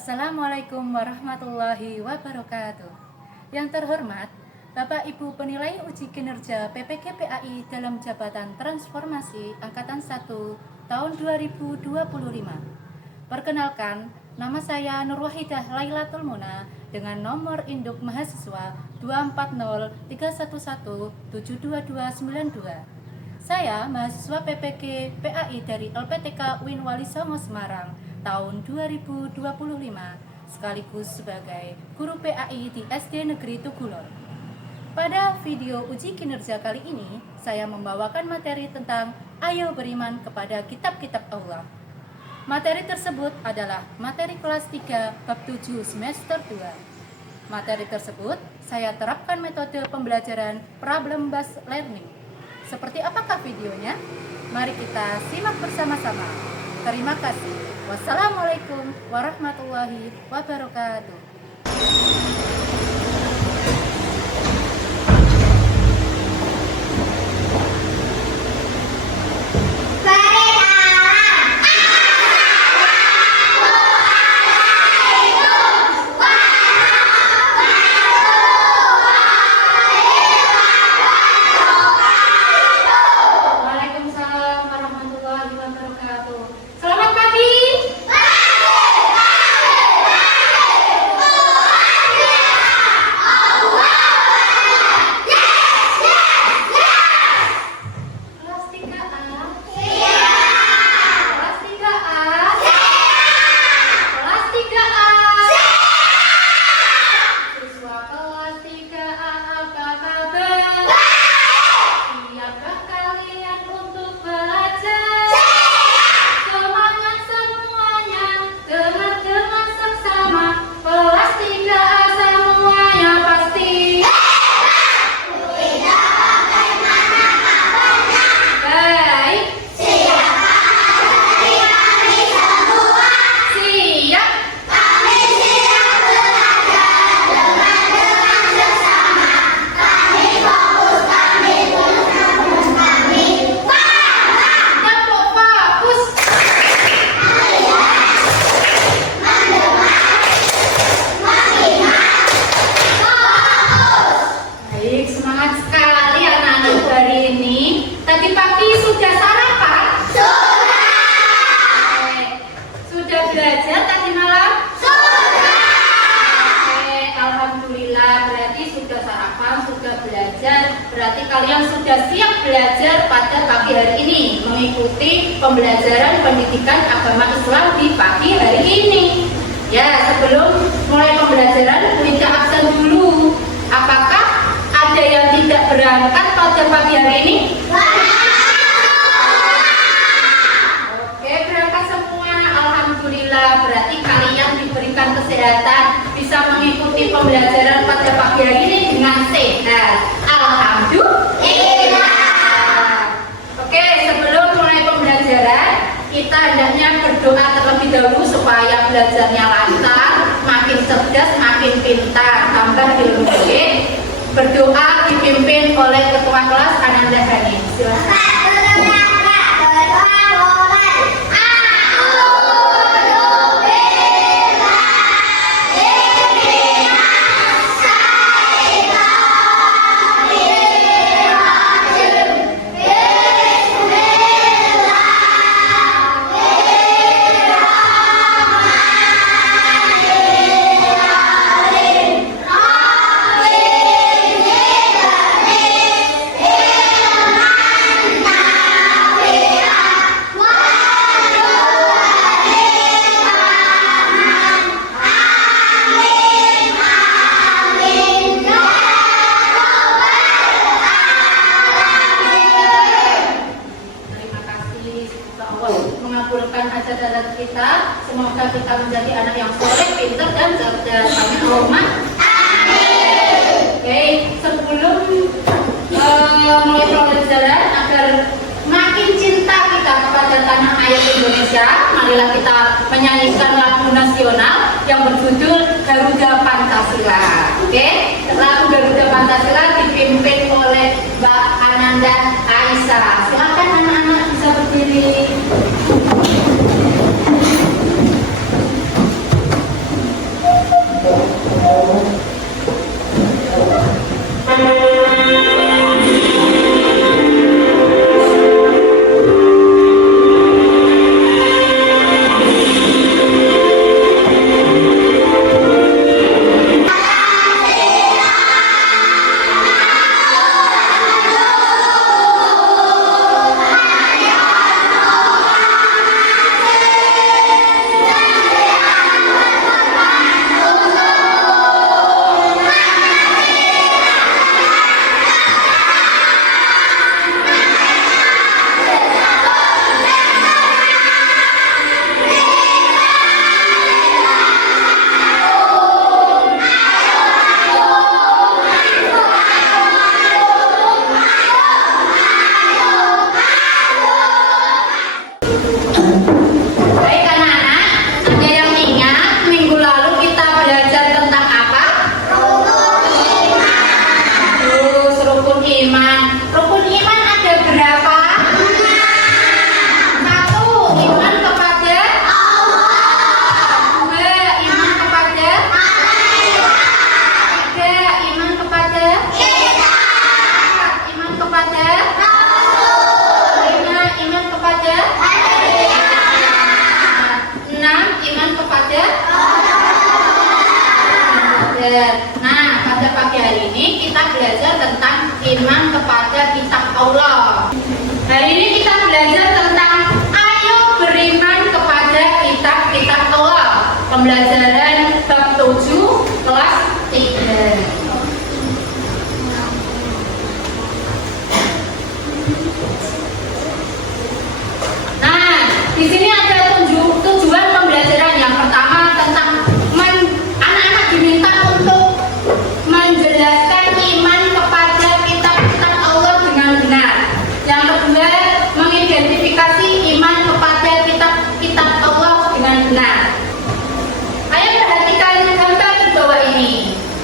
Assalamualaikum warahmatullahi wabarakatuh. Yang terhormat, Bapak Ibu penilai uji kinerja PPK PAI dalam jabatan transformasi Angkatan 1 tahun 2025. Perkenalkan, nama saya Nur Wahidah Lailatul Muna dengan nomor induk mahasiswa 24031172292. Saya mahasiswa PPK PAI dari LPTK UIN Wali Songo Semarang tahun 2025 sekaligus sebagai guru PAI di SD Negeri Tugulor. Pada video uji kinerja kali ini, saya membawakan materi tentang Ayo Beriman kepada Kitab-Kitab Allah. Materi tersebut adalah materi kelas 3 bab 7 semester 2. Materi tersebut saya terapkan metode pembelajaran problem-based learning. Seperti apakah videonya? Mari kita simak bersama-sama. Terima kasih. Wassalamualaikum warahmatullahi wabarakatuh. Berarti kalian sudah siap belajar pada pagi hari ini, mengikuti pembelajaran pendidikan agama Islam di pagi hari ini. Ya, sebelum mulai pembelajaran, minta absen dulu. Apakah ada yang tidak berangkat pada pagi hari ini? Oke, berangkat semua. Alhamdulillah, berarti kalian diberikan kesehatan, bisa mengikuti pembelajaran pada pagi hari ini dengan sehat. Alhamdulillah. Oke, sebelum mulai pembelajaran, kita hendaknya berdoa terlebih dahulu supaya belajarnya lancar, makin cerdas, makin pintar, tambah ilmu. Berdoa dipimpin oleh Ketua Kelas Ananda Hani. Silakan. Semoga kita menjadi anak yang soleh, pintar dan cerdas. Amin. Allahumma amin. Oke, sebelum mulai pembelajaran agar makin cinta kita kepada tanah air Indonesia, marilah kita menyanyikan lagu nasional yang berjudul Garuda Pancasila. Oke, lagu Garuda Pancasila dipimpin oleh Mbak Ananda Aisyah. Silakan anak-anak bisa berdiri. Baik anak-anak, ada yang ingat minggu lalu kita belajar tentang apa? Terus rukun iman. Rukun iman ada berapa? Satu, iman kepada Allah. Dua, iman kepada tiga, iman kepada empat, iman kepada lima, iman kepada enam, iman kepada Nah, pada pagi hari ini kita belajar tentang iman kepada kitab Allah. Hari ini kita belajar tentang ayo beriman kepada kitab-kitab Allah. Pembelajaran bab 7 kelas 3. Nah, di sini ada tujuan pembelajaran. Yang pertama tentang anak-anak diminta untuk menjelaskan iman kepada kitab-kitab Allah dengan benar. Yang kedua, mengidentifikasi iman kepada kitab-kitab Allah dengan benar. Ayo perhatikan gambar di bawah ini.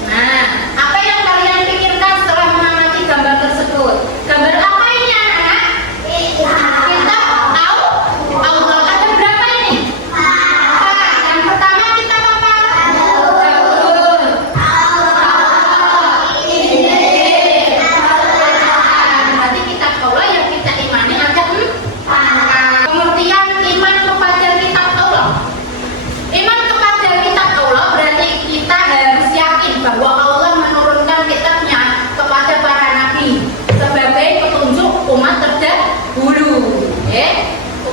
Nah, apa yang kalian pikirkan setelah mengamati gambar tersebut? Gambar apa ini anak-anak? Kitab Allah. Ada berapa ini? Yang pertama kitab apa? Zabur. Berarti kitab Allah yang kita imani ada 4. Pengertian iman kepada kitab Allah. Iman kepada kitab Allah berarti kita harus yakin bahwa Allah menurunkan kitabnya kepada para nabi sebagai petunjuk umat terdahulu.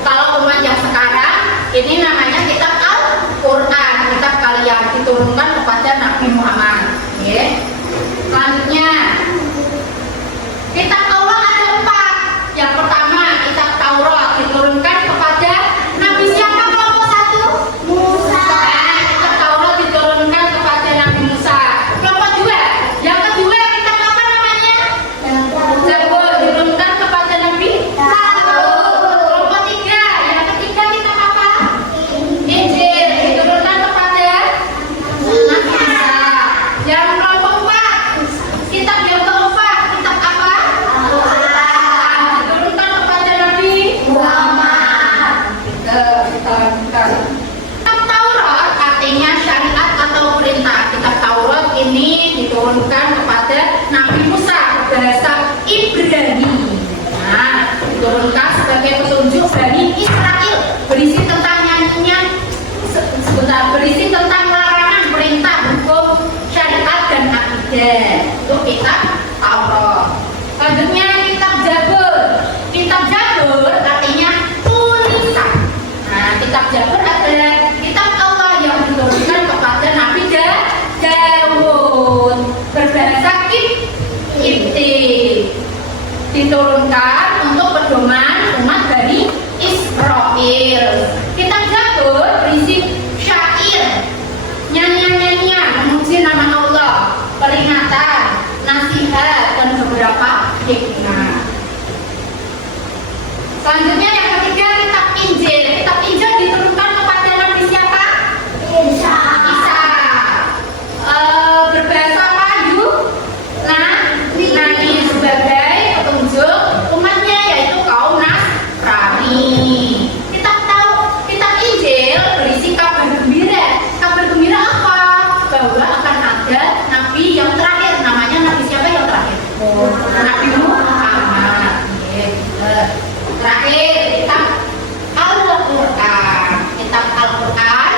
Kalau umat yang sekarang ini namanya kitab Al-Quran, kitab kalian diturunkan kepada Nabi Muhammad. Selanjutnya kitab Allah ada 4. Yang pertama kitab Taurat diturunkan kepada Nabi siapa kelompok 1? Musa. Kitab Taurat diturunkan kepada Nabi Musa. Kelompok 2. Yang kedua kitab apa namanya? Zabur diturunkan kepada Nabi Daud. Kelompok 3. Yang ketiga kitab apa? Injil diturunkan kepada Nabi Isa. Yang kelompok 4. Kitab yang keempat kitab apa? Al-Quran diturunkan kepada Nabi Muhammad. Kitab Taurat artinya syariat atau perintah. Kitab Taurat ini diturunkan kepada Nabi Musa bahasa Ibrani. Nah, diturunkan sebagai petunjuk Bani Israel, berisi tentang berisi tentang larangan, perintah, hukum, syariat dan akidah. Itu kitab Taurat. Selanjutnya kitab Zabur. Kitab Zabur artinya tulisan. Nah, kitab Zabur adalah kitab Allah yang diturunkan kepada Nabi Daud berbahasa Kipti. Diturunkan untuk pedoman umat Bani Israel. Kitab Zabur berisi syair, nyanyian-nyanyian memuji nama Allah, peringatan, nasihat dan beberapa hikmah. Selanjutnya yang ketiga kitab Injil. Kitab Injil diturunkan kepada Nabi siapa? Isa. Berbahasa apa? Yunani sebagai petunjuk umatnya yaitu kaum Nasrani. Kitab Injil berisi kabar gembira. Kabar gembira apa? Bahwa akan ada nabi yang terakhir. Namanya nabi siapa yang terakhir? Nabi Muhammad. Terakhir kitab Al-Quran. Kitab Al-Quran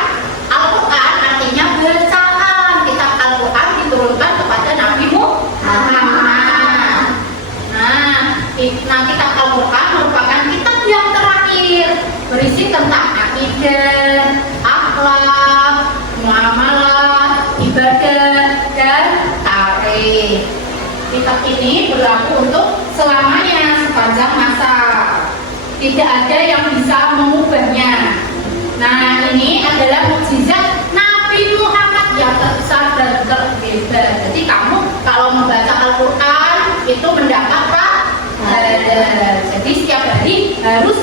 artinya bacaan. Kitab Al-Quran diturunkan kepada Nabi Muhammad. Nah, kitab Al-Quran merupakan kitab yang terakhir, berisi tentang akidah, akhlak, muamalah, ibadah, dan tarikh. Kitab ini berlaku untuk selamanya sepanjang masa. Tidak ada yang bisa mengubahnya. Nah, ini adalah mukjizat Nabi Muhammad yang terbesar dan terbesar. Jadi kamu kalau membaca Al-Quran itu mendapat pahala. Jadi setiap hari harus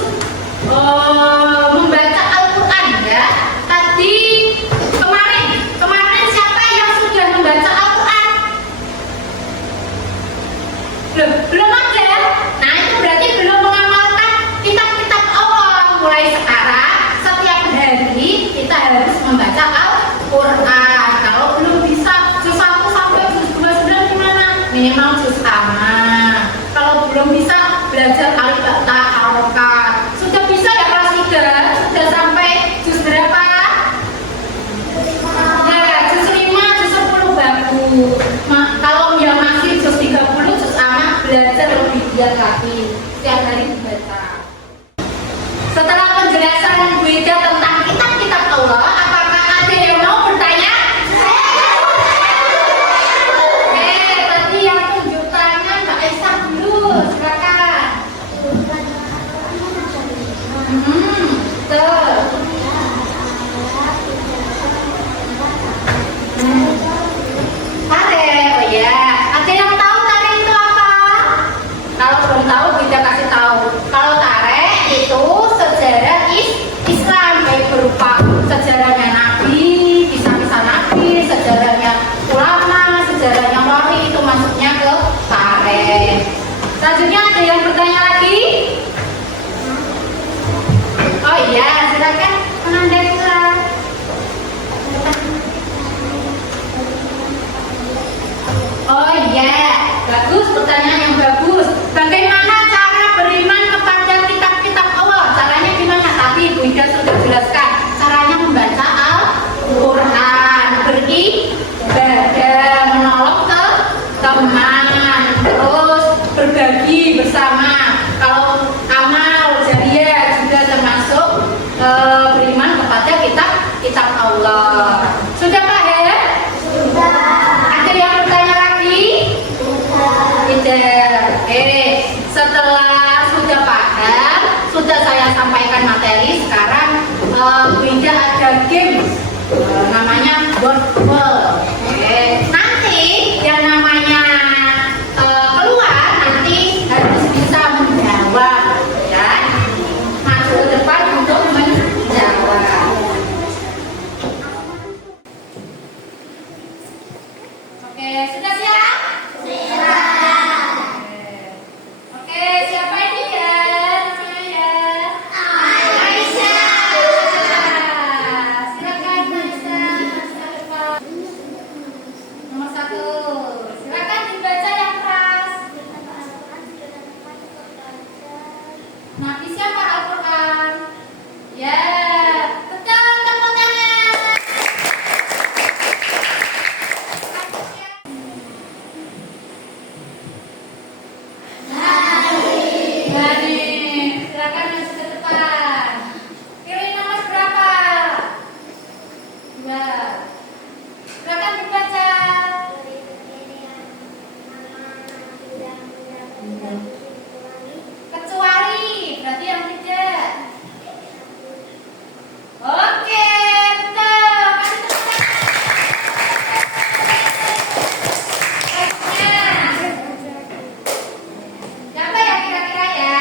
sekarang setiap hari kita harus membaca Al-Quran. Kalau belum bisa juz 1 sampai juz 2 sudah gimana? Minimal juz amma. Kalau belum bisa belajar alif ba ta harokat. Sudah bisa ya kelas 3? Sudah sampai juz berapa? Ya, juz 5, juz 10 bagus. Kalau yang masih juz 30, juz amma belajar lebih giat lagi. Setiap hari dibaca. Setelah penjelasan Bu Ida tentang kitab-kitab Allah, apakah ada yang mau bertanya? Tadi yang tunjuk tangan Mbak Aisyah dulu, silakan. Tuh. Tare, oh ya. Ada yang tahu tare itu apa? Kalau belum tahu, kita kasih tahu. Kalau tare itu sejarah Islam, baik berupa sejarahnya Nabi, kisah-kisah Nabi, sejarahnya ulama, sejarahnya wali, itu masuknya ke tare. Selanjutnya ada yang bertanya lagi? Oh iya, silakan Menandesa. Oh iya, bagus, pertanyaan yang bagus. Bagaimana cara beriman kepada kitab-kitab Allah? Caranya gimana? Tadi Bu Ida sudah jelaskan. Caranya membaca Al-Quran, beribadah, menolong ke teman, terus berbagi bersama. Kalau amal jariah juga termasuk beriman kepada kitab Allah. Sudah paham? Sudah. Ada yang bertanya lagi? Tidak. Oke. Setelah sudah paham, sudah saya sampaikan materi. Sekarang Bu Ida ada game namanya word. Oke. Nanti yang namanya keluar nanti harus bisa menjawab, ya. Masuk ke depan untuk menjawab. Oke, sudah siap? Siap. Oke, siapa ini ya? Namanya ya? Aisyah. Silakan Aisyah. Nomor 1. Silakan dibaca yang keras. Nabi siapa Al-Quran? Ya, betul, tepuk tangan. Bani, silakan maju ke depan. Pilih nomor berapa? 2. Silakan dibaca. Kecuali, berarti yang tidak. Oke, betul. Kasih tepuk tangan. Siapa ya kira-kira ya?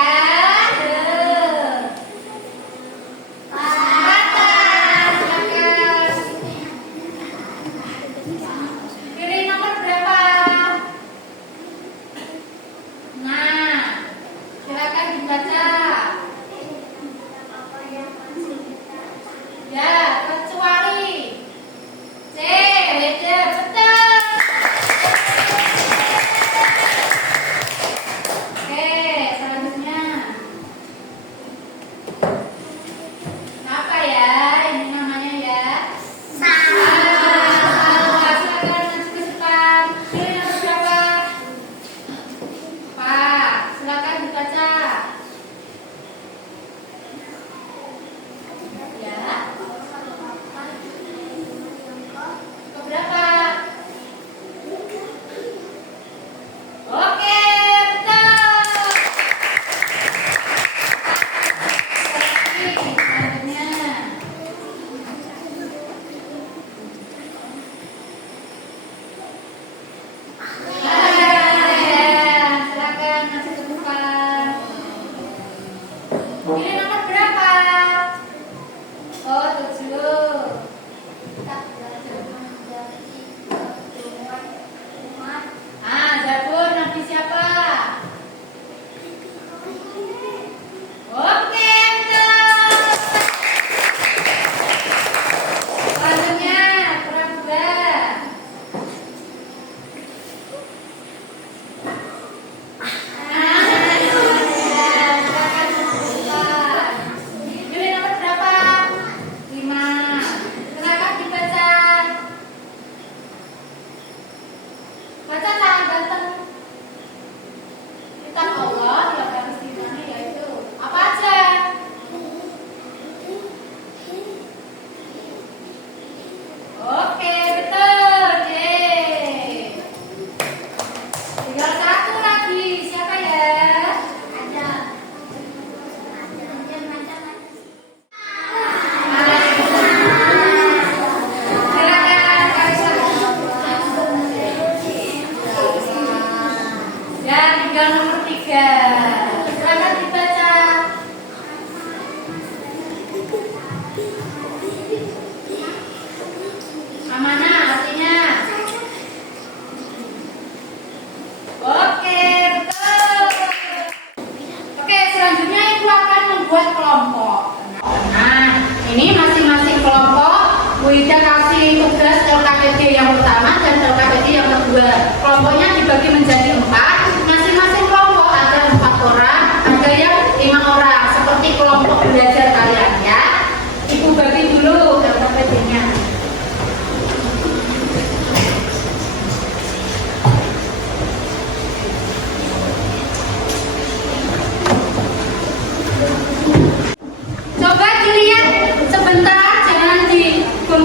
Silakan. Pilih nomor berapa? Nah, silakan dibaca. Ya, kecuali. C, beda, betul. Oke, selanjutnya. Apa ya? Ini namanya ya? Silakan maju ke depan. Pilih nomor berapa? Pak, silakan dibaca. Ya.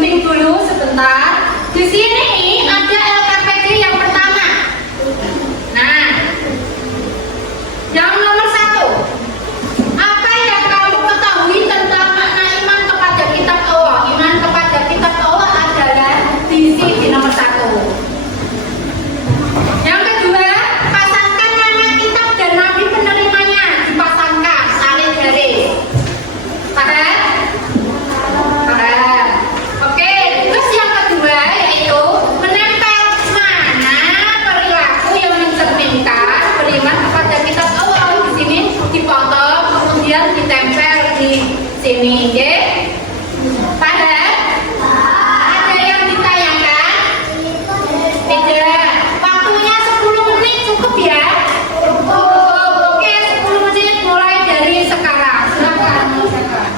digunting dulu sebentar. Di sini ada LKPD yang pertama. Nah, yang nomor 1. Apa yang kamu ketahui tentang makna iman kepada kitab Allah? Iman kepada kitab Allah adalah diisi di nomor 1. Yang kedua, pasangkan nama kitab dan nabi penerimanya, dipasangkan salin garis. Paham? Paham. Oke, terus yang kedua yaitu menempel mana perilaku yang mencerminkan beriman kepada kitab Allah. Di sini dipotong kemudian ditempel di sini, ya. Paham? Ada yang ditayangkan? Tidak. Waktunya 10 menit cukup ya? Cukup. Oke, 10 menit mulai dari sekarang. Silakan mengerjakan.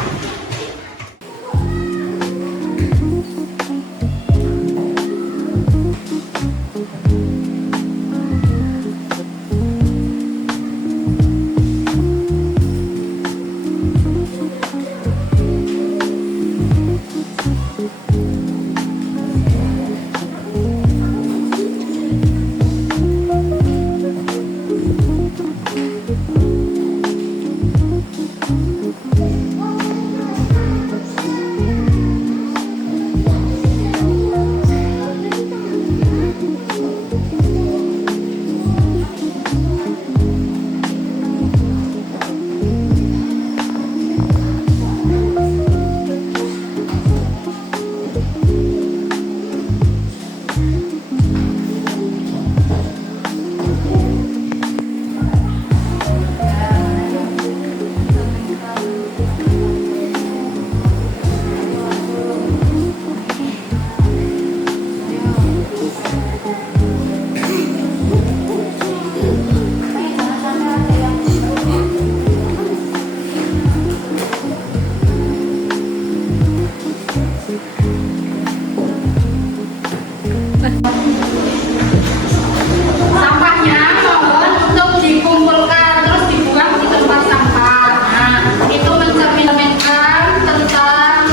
Sampahnya mohon untuk dikumpulkan terus dibuang di tempat sampah. Nah, itu mencerminkan tentang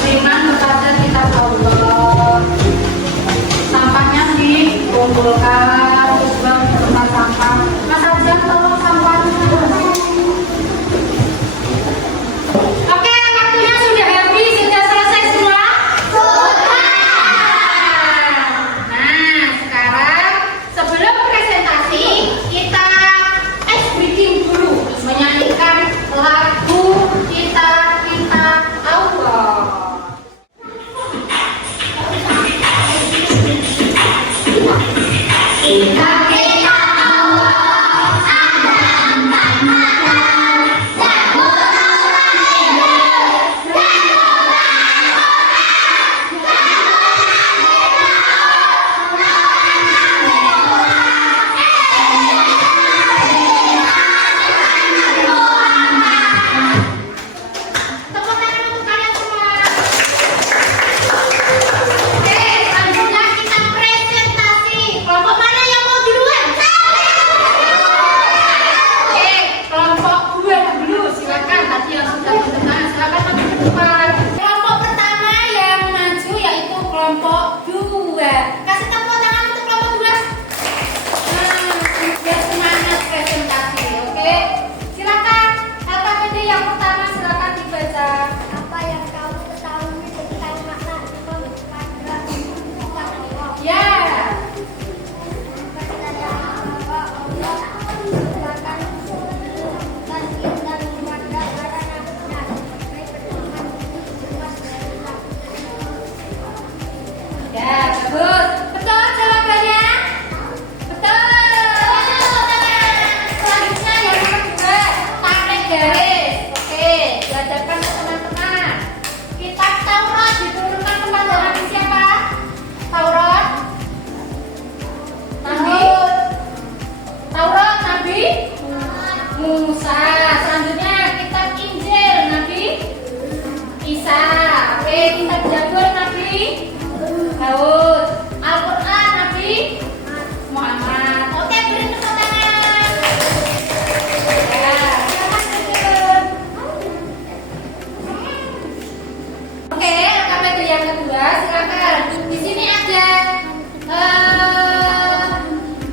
beriman kepada kitab Allah. Sampahnya dikumpulkan terus dibuang di tempat sampah. Mas Abdul, tolong sampahnya. Oke, waktunya sudah habis. Sudah selesai semua? Sudah. Nah, sekarang sebelum presentasi kita ice breaking dulu, menyanyikan lagu Kitab Allah. Tepuk tangan untuk kalian semua. Oke, selanjutnya kita presentasi. Kelompok mana yang mau duluan? Oke, kelompok 2 dulu. Silakan, tadi yang sudah di tengah, silakan maju ke depan. Kelompok pertama yang maju yaitu kelompok 2. Kasih tepuk tangan untuk kelompok 2. Nah, biar semangat presentasi. Oke, silakan. LKPD yang pertama silakan dibaca. Apa yang kamu ketahui tentang makna iman kepada kitab Allah? Ya. Percaya bahwa Allah menciptakan langit dan kepada para nabinya sebagai pedoman luas dari Ya, bagus. Betul jawabannya? Betul. Selanjutnya yang nomor 2, tarik garis. Oke, dihadapkan ke teman-teman. Kitab Taurat diturunkan kepada Nabi siapa? Taurat? Nabi? Taurat Nabi? Musa. Selanjutnya kitab Injil Nabi Isa. Oke, kitab Zabur Nabi Daud. Al-Quran Nabi Muhammad. Oke, beri tepuk tangan. Ya, silakan duduk. Oke, LKPD yang kedua silakan. Di sini ada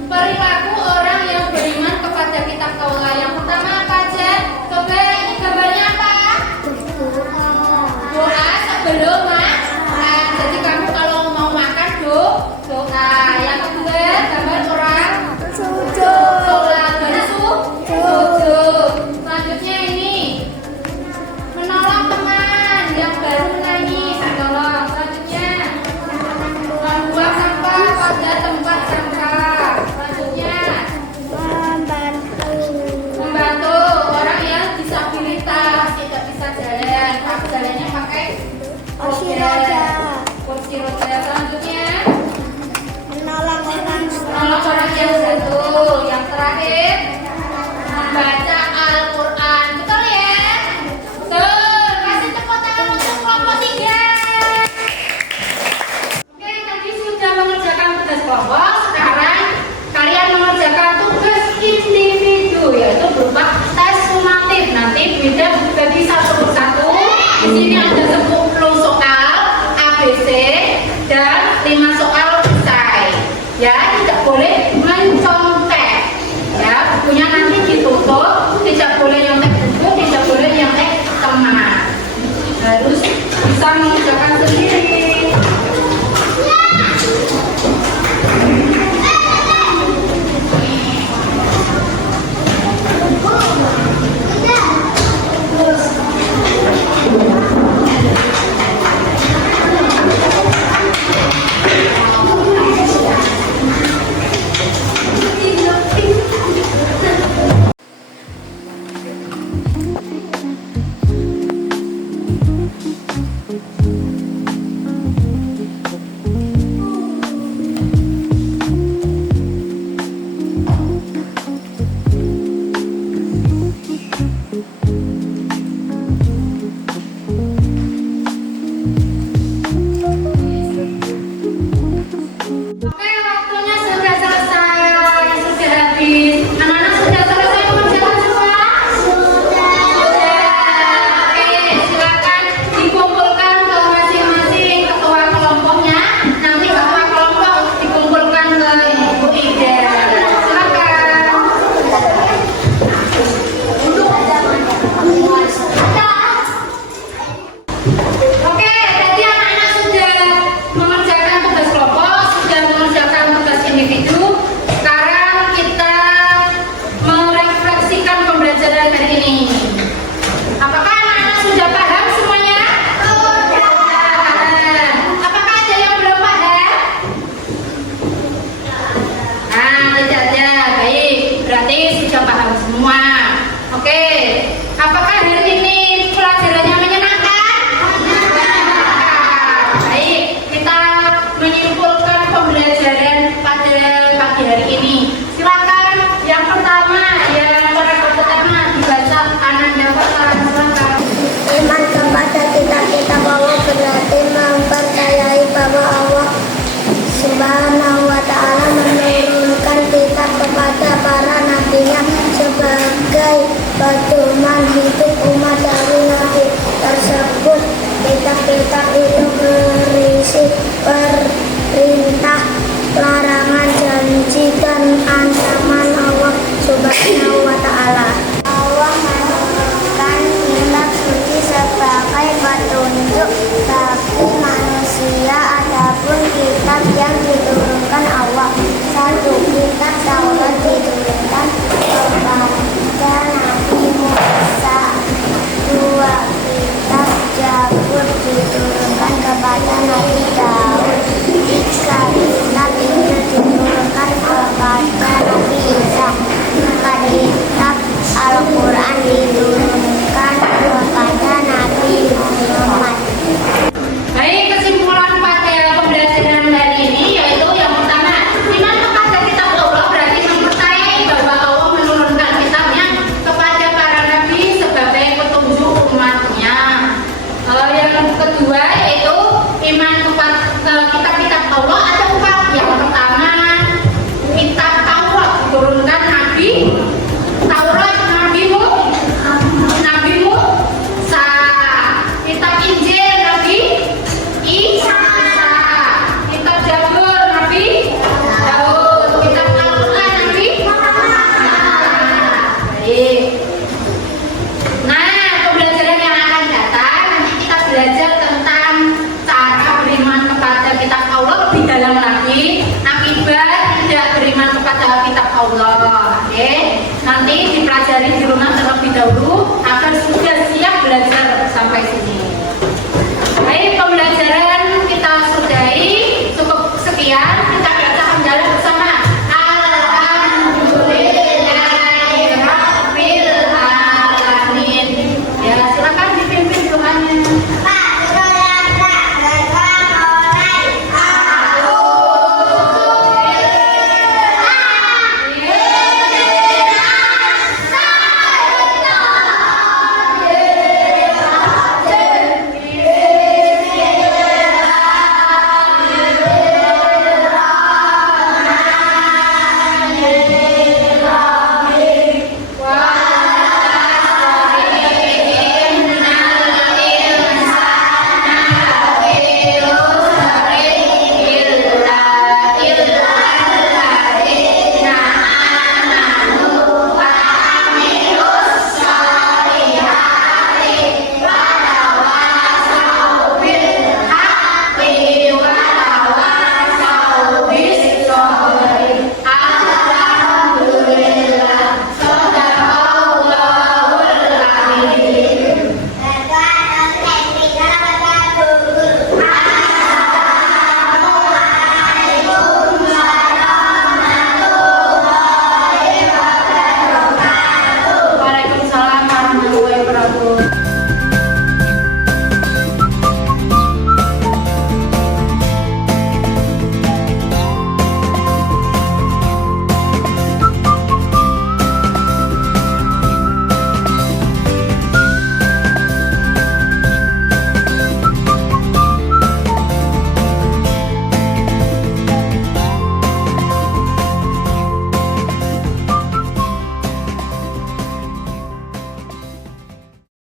perilaku orang yang beriman kepada kitab Taurat. Yang pertama apa aja? Coba ini gambarnya apa? Doa sebelum makan. Jadi kamu kalau mau makan doa. Yang kedua gambar orang sholat. Sujud. Selanjutnya ini menolong teman yang baru menangis. Menolong. Selanjutnya membuang sampah pada tempat sampah. Selanjutnya membantu orang yang disabilitas tidak bisa jalan. Aku jalannya pakai Kursi roda. Kursi roda. Selanjutnya Menolong orang yang jatuh. Yang terakhir membaca Al-Quran. Betul ya? Betul. Kasih tepuk tangan untuk kelompok 3. Oke, tadi sudah mengerjakan tugas kelompok. Sekarang kalian mengerjakan tugas individu, yaitu berupa tes sumatif. Nanti beda bagi satu persatu. Di sini ada 10 soal ABC dan 5 soal esai. Ya, tidak boleh mencontek. Ya, bukunya nanti ditutup. Tidak boleh nyontek buku, tidak boleh nyontek teman. Harus bisa mengerjakan sendiri. Oke, waktunya sudah selesai, sudah habis. Anak-anak sudah selesai mengerjakan semua? Sudah. Oke, silakan dikumpulkan ke masing-masing ketua kelompoknya. Nanti ketua kelompok dikumpulkan ke Ibu Ida. Silakan. Oke, tadi anak-anak sudah mengerjakan tugas kelompok, sudah mengerjakan tugas individu. Sekarang kita merefleksikan pembelajaran hari ini. Apakah anak-anak sudah paham semuanya? Sudah paham. Apakah ada yang belum paham? Tidak ada. Baik, berarti sudah paham semua. Oke, apakah hari ini pelajarannya menyenangkan? Baik, kita menyimpulkan pembelajaran pada pagi hari ini. Silakan yang pertama, yang paragraf pertama dibaca kanan dan belakang. Silakan. Iman kepada kitab-kitab Allah berarti mempercayai bahwa Allah Subhanahu wa Ta'ala menurunkan kitab kepada para nabinya sebagai pedoman hidup umat dari nabi tersebut. Kitab-kitab itu berisi perintah, larangan, janji, dan ancaman Allah Subhanahu wa Ta'ala. Allah menurunkan kitab suci sebagai petunjuk bagi manusia. Adapun kitab yang diturunkan Allah, satu kitab Taurat diturunkan kepada Nabi Musa, dua kitab Zabur diturunkan kepada Nabi Daud, tiga kitab Injil diturunkan kepada Nabi Isa, empat kitab Al-Quran diturunkan kepada Nabi Muhammad. Baik, kesimpulan pada pembelajaran hari ini yaitu yang pertama, iman kepada kitab Allah berarti mempercayai bahwa Allah menurunkan kitabnya kepada para nabi sebagai petunjuk umatnya. Yang kedua yaitu iman kepada kitab-kitab Allah ada 4. Yang pertama, kitab Taurat diturunkan Nabi Taurat Nabi Musa, kitab Injil Nabi Isa. Allah. Oke, nanti dipelajari di rumah terlebih dahulu agar sudah siap belajar